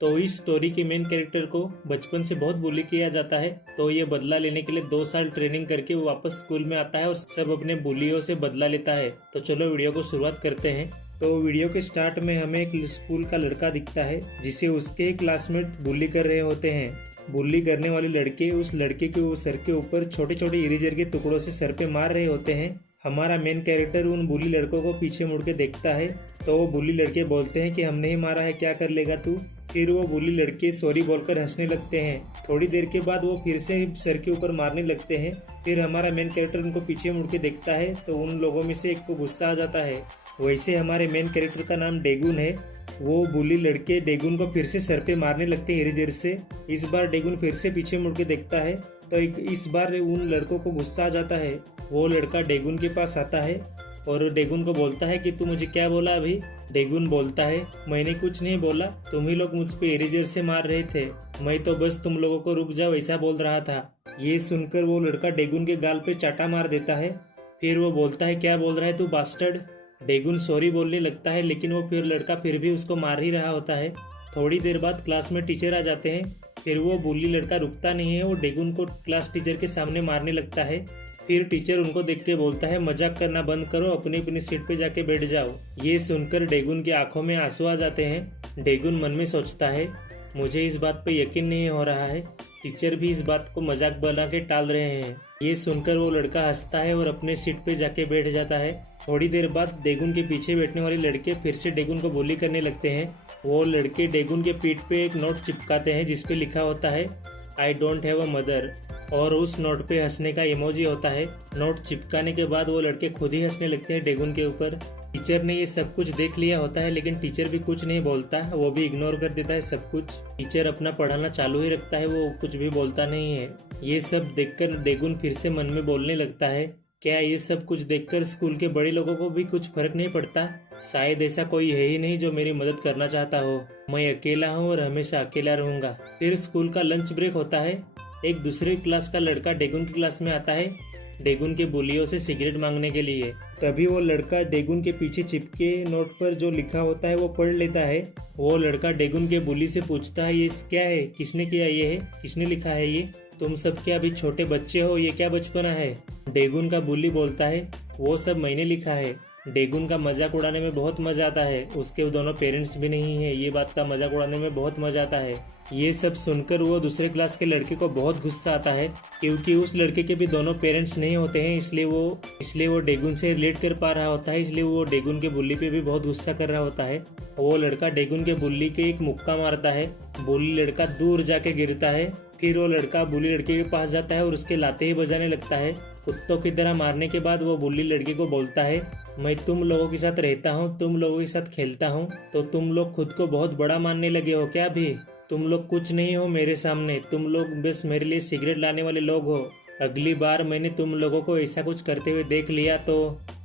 तो इस स्टोरी के मेन कैरेक्टर को बचपन से बहुत बुली किया जाता है। तो ये बदला लेने के लिए 2 साल ट्रेनिंग करके वो वापस स्कूल में आता है और सब अपने बुलियों से बदला लेता है। तो चलो वीडियो को शुरुआत करते हैं। तो वीडियो के स्टार्ट में हमें एक स्कूल का लड़का दिखता है जिसे उसके क्लासमेट बुली कर रहे होते हैं। बुली करने वाले लड़के उस लड़के के सर के ऊपर छोटे छोटे इरेजर के टुकड़ों से सर पे मार रहे होते हैं। हमारा मेन कैरेक्टर उन बुली लड़कों को पीछे मुड़ के देखता है तो वो बुली लड़के बोलते हैं कि हमने ही मारा है, क्या कर लेगा तू। फिर वो बुली लड़के सॉरी बोलकर हंसने लगते हैं। थोड़ी देर के बाद वो फिर से सर के ऊपर मारने लगते हैं। फिर हमारा मेन कैरेक्टर उनको पीछे मुड़ के देखता है तो उन लोगों में से एक को गुस्सा आ जाता है। वैसे हमारे मेन कैरेक्टर का नाम डेगुन है। वो बुली लड़के डेगुन को फिर से सर पे मारने लगते हैं इरेजर से। इस बार डेगुन फिर से पीछे मुड़ के देखता है तो इस बार उन लड़कों को गुस्सा आ जाता है। वो लड़का डेगुन के पास आता है और डेगुन को बोलता है कि तू मुझे क्या बोला अभी। डेगुन बोलता है मैंने कुछ नहीं बोला, तुम ही लोग मुझ पे इरेजर से मार रहे थे, मैं तो बस तुम लोगों को रुक जाओ ऐसा बोल रहा था। ये सुनकर वो लड़का डेगुन के गाल पे चाटा मार देता है। फिर वो बोलता है क्या बोल रहा है तू बास्टर्ड। डेगुन सॉरी बोलने लगता है लेकिन वो फिर लड़का फिर भी उसको मार ही रहा होता है। थोड़ी देर बाद क्लास में टीचर आ जाते हैं। फिर वो बुली लड़का रुकता नहीं है, वो डेगुन को क्लास टीचर के सामने मारने लगता है। फिर टीचर उनको देख के बोलता है मजाक करना बंद करो, अपनी अपनी सीट पे जाके बैठ जाओ। ये सुनकर डेगुन की आंखों में आंसू आ जाते हैं। डेगुन मन में सोचता है मुझे इस बात पे यकीन नहीं हो रहा है, टीचर भी इस बात को मजाक बना के टाल रहे हैं। ये सुनकर वो लड़का हंसता है और अपने सीट पे जाके बैठ जाता है। थोड़ी देर बाद डेगुन के पीछे बैठने वाले लड़के फिर से डेगुन को बुली करने लगते हैं। वो लड़के डेगुन के पीठ पे एक नोट चिपकाते हैं जिसपे लिखा होता है I don't have a mother और उस नोट पे हंसने का इमोजी होता है। नोट चिपकाने के बाद वो लड़के खुद ही हंसने लगते हैं डेगुन के ऊपर। टीचर ने ये सब कुछ देख लिया होता है लेकिन टीचर भी कुछ नहीं बोलता, वो भी इग्नोर कर देता है सब कुछ। टीचर अपना पढ़ाना चालू ही रखता है, वो कुछ भी बोलता नहीं है। ये सब देखकर डेगुन फिर से मन में बोलने लगता है क्या ये सब कुछ देखकर स्कूल के बड़े लोगों को भी कुछ फर्क नहीं पड़ता। शायद ऐसा कोई है ही नहीं जो मेरी मदद करना चाहता हो। मैं अकेला हूँ और हमेशा अकेला रहूंगा। फिर स्कूल का लंच ब्रेक होता है। एक दूसरे क्लास का लड़का डेगुन की क्लास में आता है डेगुन के बुलियों से सिगरेट मांगने के लिए। तभी वो लड़का डेगुन के पीछे चिपके नोट पर जो लिखा होता है वो पढ़ लेता है। वो लड़का डेगुन के बुली से पूछता है ये क्या है, किसने किया ये है, किसने लिखा है ये, तुम सब क्या अभी छोटे बच्चे हो, ये क्या बचपना है। डेगुन का बुली बोलता है वो सब मैंने लिखा है। डेगुन का मजाक उड़ाने में बहुत मजा आता है, उसके दोनों पेरेंट्स भी नहीं है, ये बात का मजाक उड़ाने में बहुत मजा आता है। ये सब सुनकर वो दूसरे क्लास के लड़के को बहुत गुस्सा आता है क्योंकि उस लड़के के भी दोनों पेरेंट्स नहीं होते हैं, इसलिए वो डेगुन से रिलेट कर पा रहा होता है, इसलिए वो डेगुन के बुल्ली पे भी बहुत गुस्सा कर रहा होता है। वो लड़का डेगुन के बुल्ली के एक मुक्का मारता है, बुल्ली लड़का दूर जाके गिरता है। फिर वो लड़का बुल्ली लड़के के पास जाता है और उसके लाते ही बजाने लगता है। कुत्तों की तरह मारने के बाद वो बुल्ली लड़के को बोलता है मैं तुम लोगों के साथ रहता हूँ, तुम लोगों के साथ खेलता हूँ, तो तुम लोग खुद को बहुत बड़ा मानने लगे हो क्या भी। तुम लोग कुछ नहीं हो मेरे सामने, तुम लोग बस मेरे लिए सिगरेट लाने वाले लोग हो। अगली बार मैंने तुम लोगों को ऐसा कुछ करते हुए देख लिया तो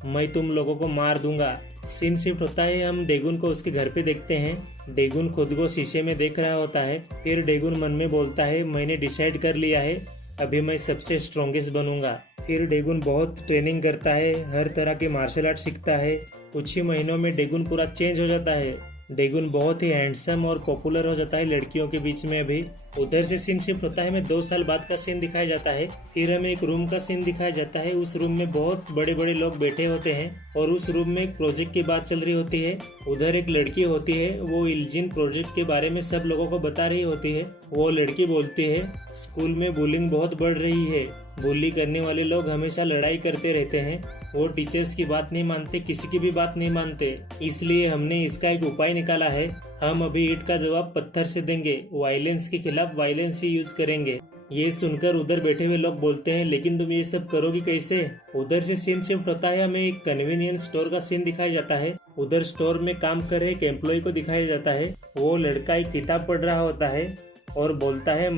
मैं तुम लोगों को मार दूंगा। सीन शिफ्ट होता है, हम डेगुन को उसके घर पे देखते हैं। डेगुन खुद को शीशे में देख रहा होता है। फिर डेगुन मन में बोलता है मैंने डिसाइड कर लिया है, अभी मैं सबसे स्ट्रॉन्गेस्ट बनूंगा। फिर डेगुन बहुत ट्रेनिंग करता है, हर तरह के मार्शल आर्ट सीखता है। कुछ ही महीनों में डेगुन पूरा चेंज हो जाता है। डेगुन बहुत ही हैंडसम और पॉपुलर हो जाता है लड़कियों के बीच में भी। उधर से सीन शिफ्ट होता है, हमें 2 साल बाद का सीन दिखाया जाता है। फिर हमें एक रूम का सीन दिखाया जाता है। उस रूम में बहुत बड़े बड़े लोग बैठे होते हैं और उस रूम में एक प्रोजेक्ट की बात चल रही होती है। उधर एक लड़की होती है, वो इल्जिन प्रोजेक्ट के बारे में सब लोगों को बता रही होती है। वो लड़की बोलती है स्कूल में बुलिंग बहुत बढ़ रही है, बुली करने वाले लोग हमेशा लड़ाई करते रहते हैं, वो टीचर्स की बात नहीं मानते, किसी की भी बात नहीं मानते, इसलिए हमने इसका एक उपाय निकाला है। हम अभी ईंट का जवाब पत्थर से देंगे, वायलेंस के खिलाफ वायलेंस ही यूज करेंगे। ये सुनकर उधर बैठे हुए लोग बोलते हैं लेकिन तुम ये सब करोगी कैसे। उधर से सीन शिफ्ट होता है, हमें एक कन्वीनियंस स्टोर का सीन दिखाया जाता है। उधर स्टोर में काम कर रहे एक एम्प्लॉय को दिखाया जाता है। वो लड़का एक किताब पढ़ रहा होता है और बोलता है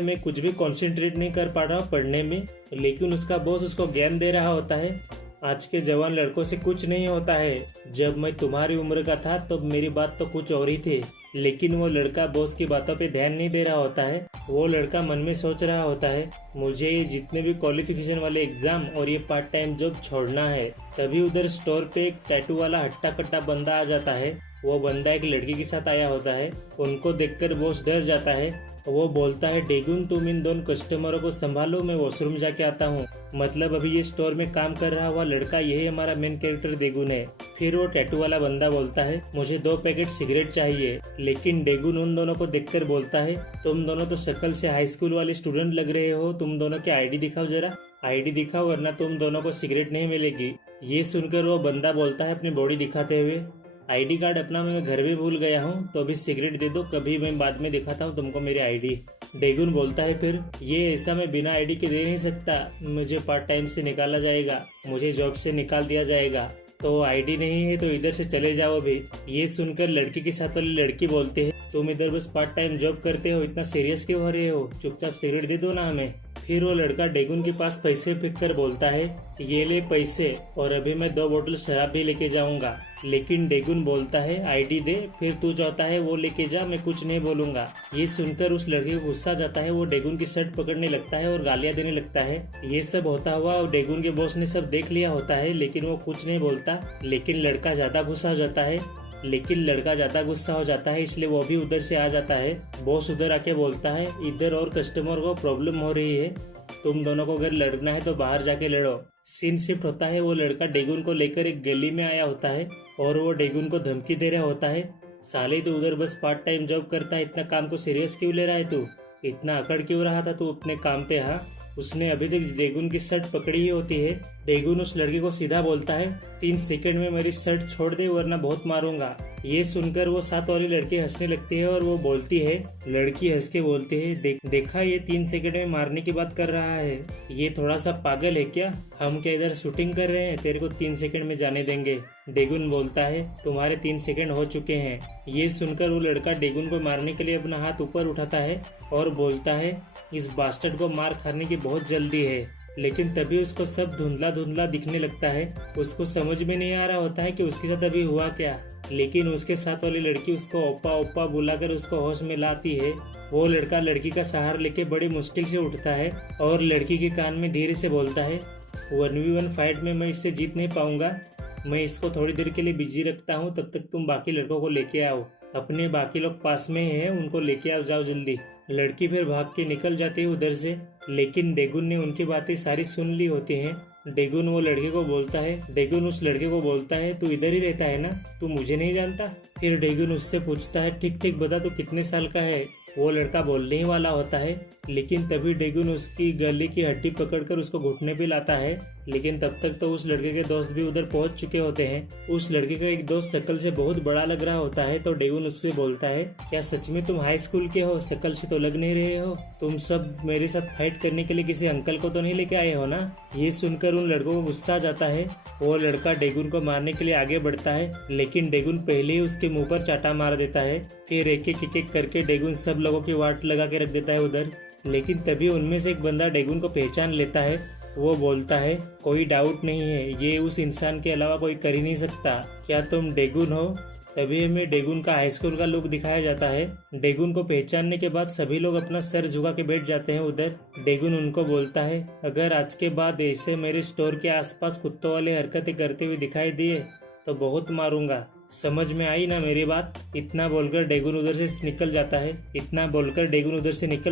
मैं कुछ भी कंसंट्रेट नहीं कर पा रहा हूँ पढ़ने में, लेकिन उसका बॉस उसको ज्ञान दे रहा होता है आज के जवान लड़कों से कुछ नहीं होता है, जब मैं तुम्हारी उम्र का था तब मेरी बात तो कुछ और ही थी। लेकिन वो लड़का बॉस की बातों पे ध्यान नहीं दे रहा होता है। वो लड़का मन में सोच रहा होता है मुझे ये जितने भी क्वालिफिकेशन वाले एग्जाम और ये पार्ट टाइम जॉब छोड़ना है। तभी उधर स्टोर पे एक टैटू वाला हट्टा कट्टा बंदा आ जाता है। वो बंदा एक लड़की के साथ आया होता है। उनको देखकर बॉस डर जाता है। वो बोलता है, डेगुन तुम इन दोनों कस्टमरों को संभालो, मैं वॉशरूम जाके आता हूँ। मतलब अभी ये स्टोर में काम कर रहा हुआ लड़का यही हमारा मेन कैरेक्टर डेगुन है। फिर वो टैटू वाला बंदा बोलता है, मुझे 2 पैकेट सिगरेट चाहिए। लेकिन डेगुन उन दोनों को देखकर बोलता है, तुम दोनों तो शक्ल से हाई स्कूल वाले स्टूडेंट लग रहे हो, तुम दोनों की आईडी दिखाओ जरा, आईडी दिखाओ वरना तुम दोनों को सिगरेट नहीं मिलेगी। ये सुनकर वो बंदा बोलता है अपनी बॉडी दिखाते हुए, आईडी कार्ड अपना मैं घर में भूल गया हूँ, तो अभी सिगरेट दे दो, कभी मैं बाद में दिखाता हूँ तुमको मेरी आईडी। डेगुन बोलता है फिर, ये ऐसा मैं बिना आईडी के दे नहीं सकता, मुझे पार्ट टाइम से निकाला जाएगा, मुझे जॉब से निकाल दिया जाएगा। तो आईडी नहीं है तो इधर से चले जाओ अभी। ये सुनकर लड़की के साथ वाली लड़की बोलते है, तुम इधर बस पार्ट टाइम जॉब करते हो, इतना सीरियस क्यों हो रहे हो, चुपचाप सिगरेट दे दो ना हमें। फिर वो लड़का डेगुन के पास पैसे फेंक कर बोलता है, ये ले पैसे और अभी मैं 2 बोतल शराब भी लेके जाऊंगा। लेकिन डेगुन बोलता है, आईडी दे, फिर तू चाहता है वो लेके जा, मैं कुछ नहीं बोलूंगा। ये सुनकर उस लड़के को गुस्सा जाता है। वो डेगुन की शर्ट पकड़ने लगता है और गालियां देने लगता है। ये सब होता हुआ डेगुन के बॉस ने सब देख लिया होता है, लेकिन वो कुछ नहीं बोलता। लेकिन लड़का ज्यादा गुस्सा हो जाता है, इसलिए वो भी उधर से आ जाता है। बॉस उधर आके बोलता है, इधर और कस्टमर को प्रॉब्लम हो रही है, तुम दोनों को अगर लड़ना है तो बाहर जाके लड़ो। सीन शिफ्ट होता है। वो लड़का डेगुन को लेकर एक गली में आया होता है और वो डेगुन को धमकी दे रहा होता है, साले तू उधर बस पार्ट टाइम जॉब करता है, इतना काम को सीरियस क्यों ले रहा है, तू इतना अकड़ क्यों रहा था तू अपने काम पे। हाँ, उसने अभी तक डेगुन की शर्ट पकड़ी ही होती है। डेगुन उस लड़के को सीधा बोलता है, 3 सेकंड में मेरी शर्ट छोड़ दे वरना बहुत मारूंगा। ये सुनकर वो साथ वाली लड़की हंसने लगती है और वो बोलती है, लड़की हंस के बोलती है, देखा ये 3 सेकंड में मारने की बात कर रहा है, ये थोड़ा सा पागल है क्या, हम क्या इधर शूटिंग कर रहे हैं, तेरे को 3 सेकंड में जाने देंगे। डेगुन बोलता है, तुम्हारे 3 सेकंड हो चुके हैं। ये सुनकर वो लड़का डेगुन को मारने के लिए अपना हाथ ऊपर उठाता है और बोलता है, इस बास्टर्ड को मार खाने की बहुत जल्दी है। लेकिन तभी उसको सब धुंधला धुंधला दिखने लगता है। उसको समझ में नहीं आ रहा होता है कि उसके साथ अभी हुआ क्या। लेकिन उसके साथ वाली लड़की उसको ओप्पा ओप्पा बुलाकर उसको होश में लाती है। वो लड़का लड़की का सहारा लेके बड़ी मुश्किल से उठता है और लड़की के कान में धीरे से बोलता है, 1v1 फाइट में मैं इससे जीत नहीं पाऊंगा, मैं इसको थोड़ी देर के लिए बिजी रखता हूँ, तब तक तुम बाकी लड़कों को लेके आओ, अपने बाकी लोग पास में हैं, उनको लेके आओ, जाओ जल्दी। लड़की फिर भाग के निकल जाती है उधर से। लेकिन डेगुन ने उनकी बातें सारी सुन ली होती हैं। डेगुन उस लड़के को बोलता है, तू इधर ही रहता है ना, तू मुझे नहीं जानता। फिर डेगुन उससे पूछता है, ठीक ठीक बता तू कितने साल का है। वो लड़का बोलने ही वाला होता है, लेकिन तभी डेगुन उसकी गले की हड्डी पकड़कर उसको घुटने पे लाता है। लेकिन तब तक तो उस लड़के के दोस्त भी उधर पहुंच चुके होते हैं। उस लड़के का एक दोस्त शक्ल से बहुत बड़ा लग रहा होता है, तो डेगुन उससे बोलता है, क्या सच में तुम हाई स्कूल के हो, शक्ल से तो लग नहीं रहे हो, तुम सब मेरे साथ फाइट करने के लिए किसी अंकल को तो नहीं लेके आए हो ना। ये सुनकर उन लड़कों को गुस्सा आ जाता है। वो लड़का डेगुन को मारने के लिए आगे बढ़ता है, लेकिन डेगुन पहले ही उसके मुंह पर चाटा मार देता है। फिर एक एक करके डेगुन सब लोगों की वाट लगा के रख देता है उधर। लेकिन तभी उनमें से एक बंदा डेगुन को पहचान लेता है। वो बोलता है, कोई डाउट नहीं है, ये उस इंसान के अलावा कोई कर ही नहीं सकता, क्या तुम डेगुन हो। तभी हमें डेगुन का हाई स्कूल का लुक दिखाया जाता है। डेगुन को पहचानने के बाद सभी लोग अपना सर झुका के बैठ जाते हैं उधर। डेगुन उनको बोलता है, अगर आज के बाद ऐसे मेरे स्टोर के आसपास कुत्तों वाले हरकतें करते हुए दिखाई दिए तो बहुत मारूंगा, समझ में आई ना मेरी बात। इतना बोलकर डेगुन उधर से निकल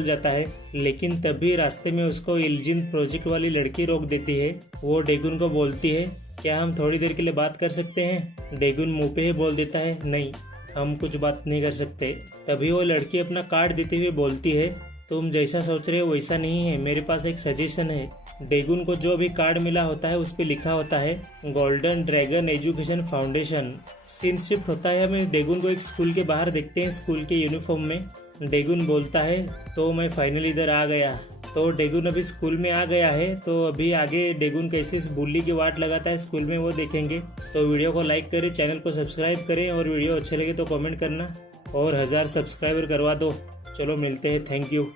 जाता है। लेकिन तभी रास्ते में उसको इल्जिन प्रोजेक्ट वाली लड़की रोक देती है। वो डेगुन को बोलती है, क्या हम थोड़ी देर के लिए बात कर सकते हैं। डेगुन मुंह पे ही बोल देता है, नहीं हम कुछ बात नहीं कर सकते। तभी वो लड़की अपना कार्ड देते हुए बोलती है, तुम जैसा सोच रहे हो वैसा नहीं है, मेरे पास एक सजेशन है। डेगुन को जो भी कार्ड मिला होता है उस पे लिखा होता है golden dragon education foundation. Scene shift होता है, हमें डेगुन को एक स्कूल के बाहर देखते हैं, स्कूल के यूनिफॉर्म में। डेगुन बोलता है, तो मैं फाइनली इधर आ गया। तो डेगुन अभी स्कूल में आ गया है, तो अभी आगे डेगुन कैसे इस बुल्ली की वाट लगाता है स्कूल में वो देखेंगे। तो वीडियो को लाइक करें, चैनल को सब्सक्राइब करें और वीडियो अच्छे लगे तो कमेंट करना और 1000 सब्सक्राइबर करवा दो। चलो मिलते हैं, थैंक यू।